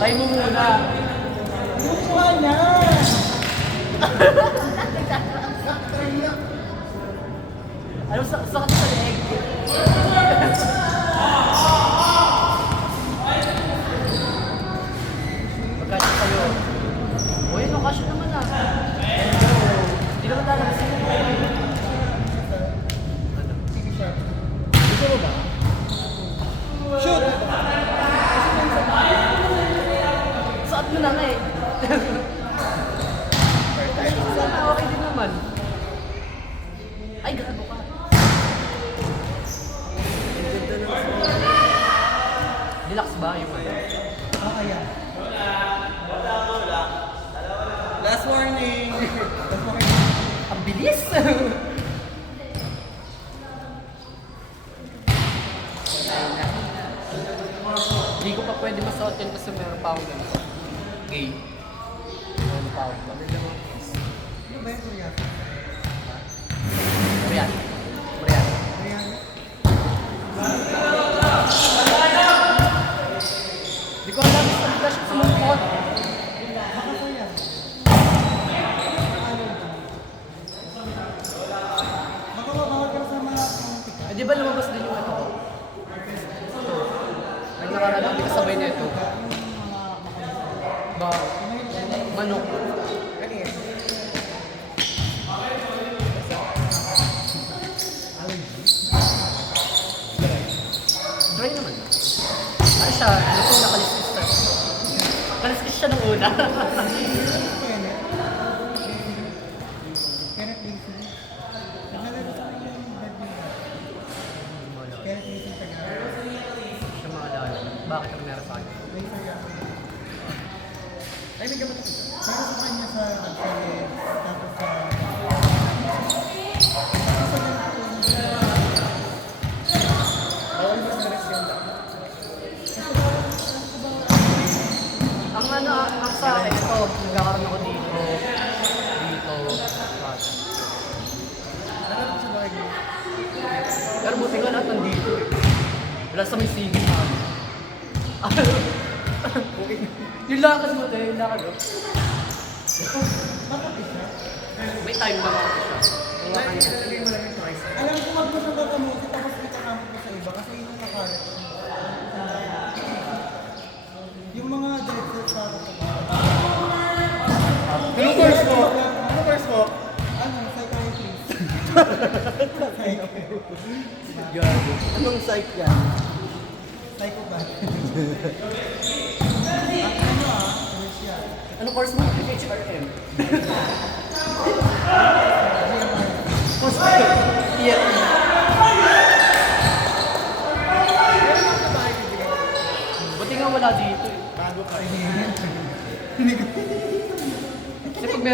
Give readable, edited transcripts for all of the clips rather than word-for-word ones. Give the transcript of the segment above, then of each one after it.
Try mo muna. Yung kuha niya! Ano sakit sa leg? Magkasya kayo. Uy, no, kasya naman ah. Hindi naman lalabas yun. Ano? Sige siya. Gusto mo ba? Shoot! Suot mo na nga eh. Sana okay din naman. Ay, gago ka. Deluxe ba yung ano? Kaya. Last warning! Last warning. Ang bilis! Hindi ko pa pwede masuot yun kasi meron pa akong ganito. Gay. Meron pa akong ganito. Ano ba yung Korea? Korean. Korean. Korea? Hindi ko alam kung saan siya sumupot. Baka Korea. Baka mabawal ka sa mga tika. Eh, di ba lumabas din yung ano? Ang nakaraan, hindi kasabay na ito. Ba, manok. Ano yan? Dry naman. Ano siya? Ito na kaliskis siya. Kaliskis siya nung una. Kenneth. Kenneth Mason. Nakalala sa kanya yung bad niya. Kenneth Mason Tagalog. Siya maalala. Bakit ang meron sa akin? May saya ako. Ay, may gabat ako. Pero sa kanya sa Agpelles, tapos sa... Tapos sa ganito. Bawal mo sa resyon lang. Ang ano, ang sa akin, ito, nagkakaroon ako dito. Dito. Narap sa bagay. Pero buti nga lahat nandito eh. Wala sa may sige na ano. Yung lakad mo tayo, yung lakad mo. Bakit isa? May time na mga siya. Wala ka niya. Ilalagay mo lang yung twice. Alam ko wag mo siyang gagamutin tapos itakamot mo sa iba kasi yun yung nakalat. Yung mga dead cells para sa mga... Anong course mo? Ano course mo? Ano? Psychiatrist. Gago. Anong psych yan? Psychopath. Ano course yan? Anong course mo? HRM. Course mo? TLE. Buti nga wala dito eh. Bago ka. Kasi pag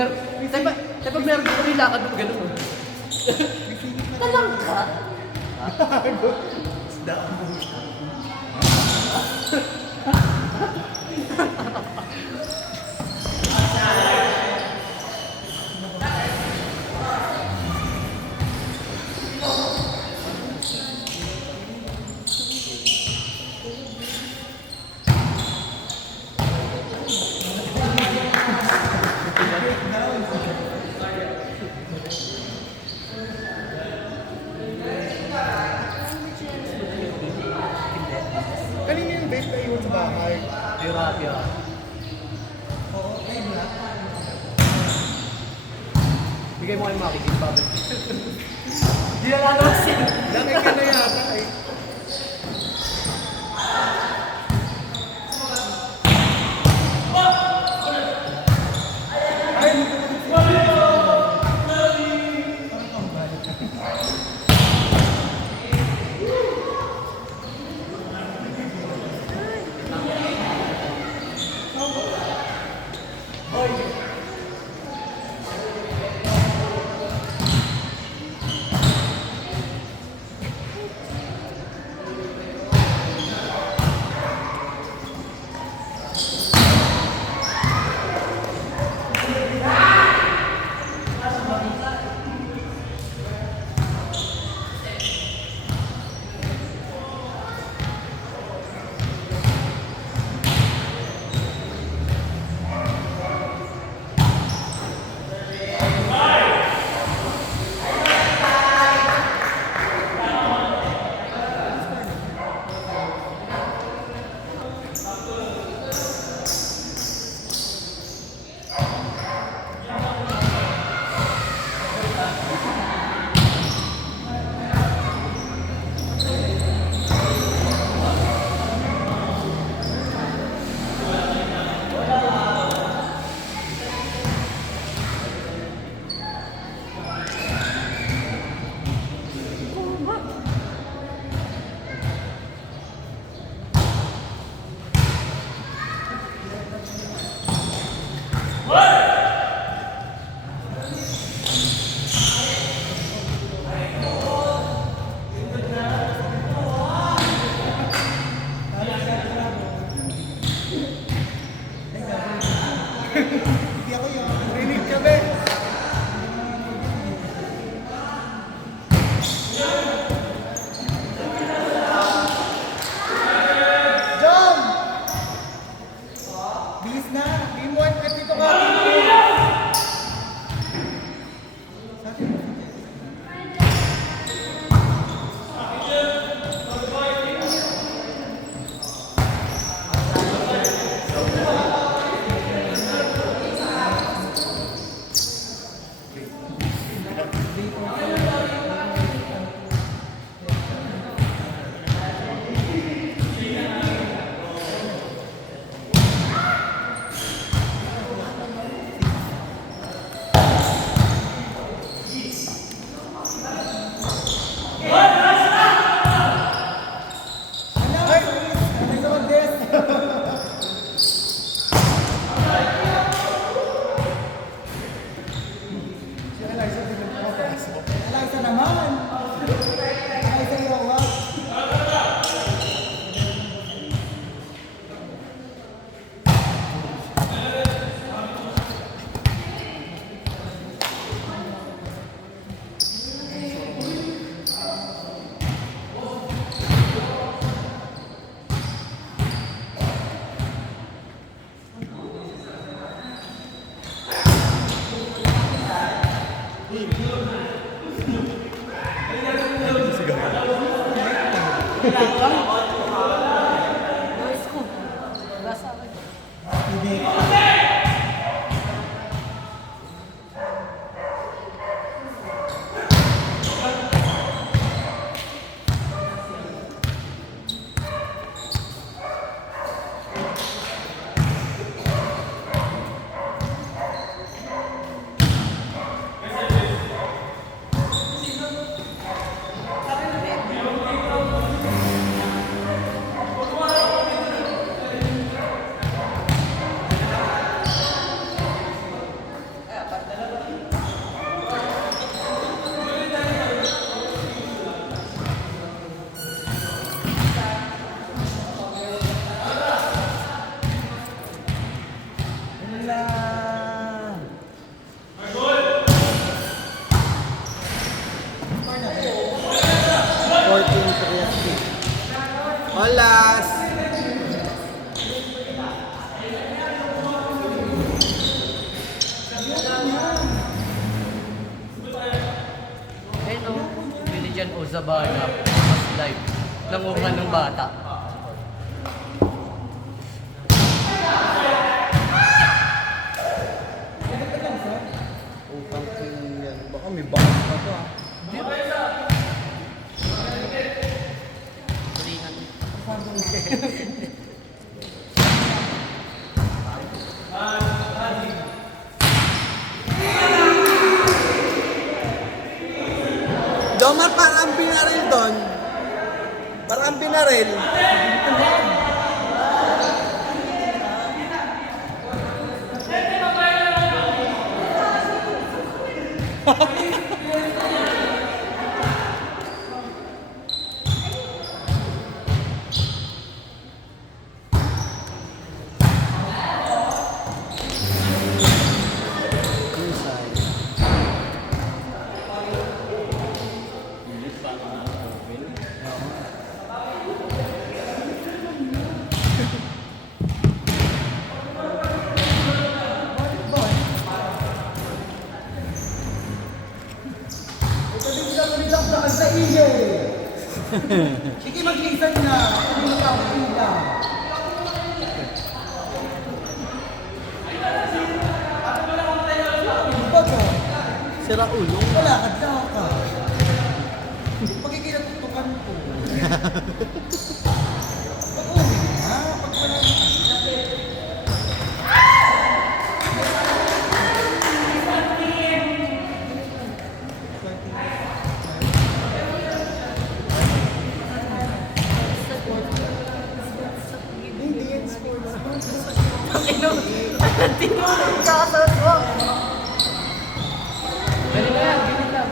meron dito, may lakad mo ganun mo. Talang ka? Daan mo. Kanina yung base na iwan sa bahay. Terapia. Oo, ay black. Bigay mo kay Maki, hindi pa ba? Hindi na lalabas yan. Lamig ka na yata eh. Parang pambalik. Hindi ako yun. Rinig kami. Jom! Bilis na. Bigyan mo at dito ka. Ay! Ay, sa Mondes! Eliza naman! Eliza Yawa! Noise ko. Wala sa akin. Hindi. Wala. 14-3. Olas! Ayun o, bili dyan o Zabana. Mas live. Nangungan ng bata. Utang yan. Baka may bounce na to ah. Tulingan. Domar, parang ang binaril doon. Parang ang binaril. Sa iyo. Sige, mag-listen na. Hindi na ako hila. Baga, Sira ulo. wala ka daw ka. Pagkikinatutukan ko. Pag-uwi na. Pag wala na. Ano? Tingnan mo, nagkakasalat mo. Ganun lang, ganun lang.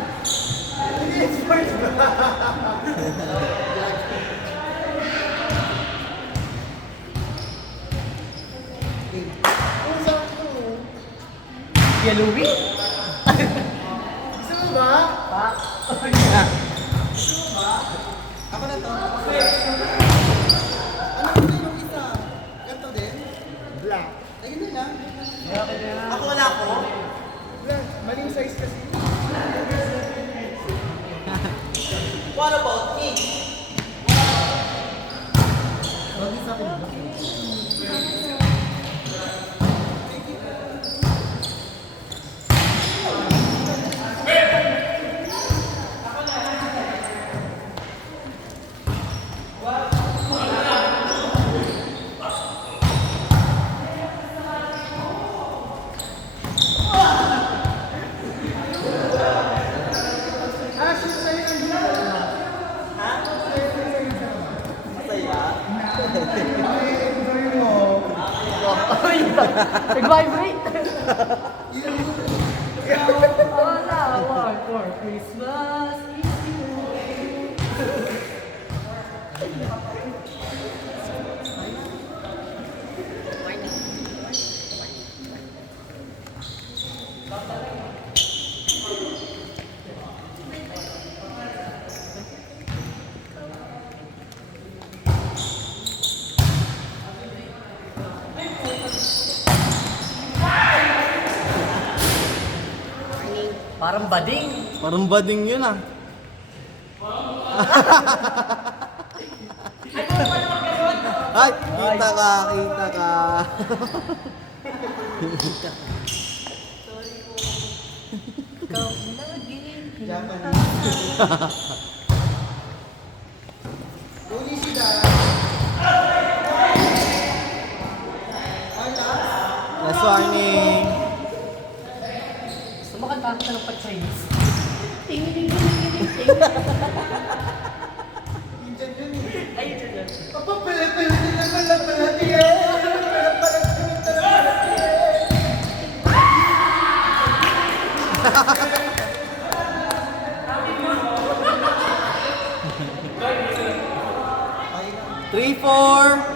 Yellowing? Gusto mo ba? Pa? Ako na to. Ano gusto yung isa? Ganto din? Black. Ay, yun na lang. Ako wala ko. Black. Maling size kasi. What about me? Bagay sa akin ba? Nag-vibrate! All I want for Christmas is you. Parang bading. Parang bading yun ah. Ay, kita ka, kita ka. Ikaw naging Uli sila. Last warning. Gusto mo kantahan ka ng pa-Chinese? Ting. Indian yun eh. Ay, ito yan. Papa, pala-pala na pala-pala diyan. Three, four.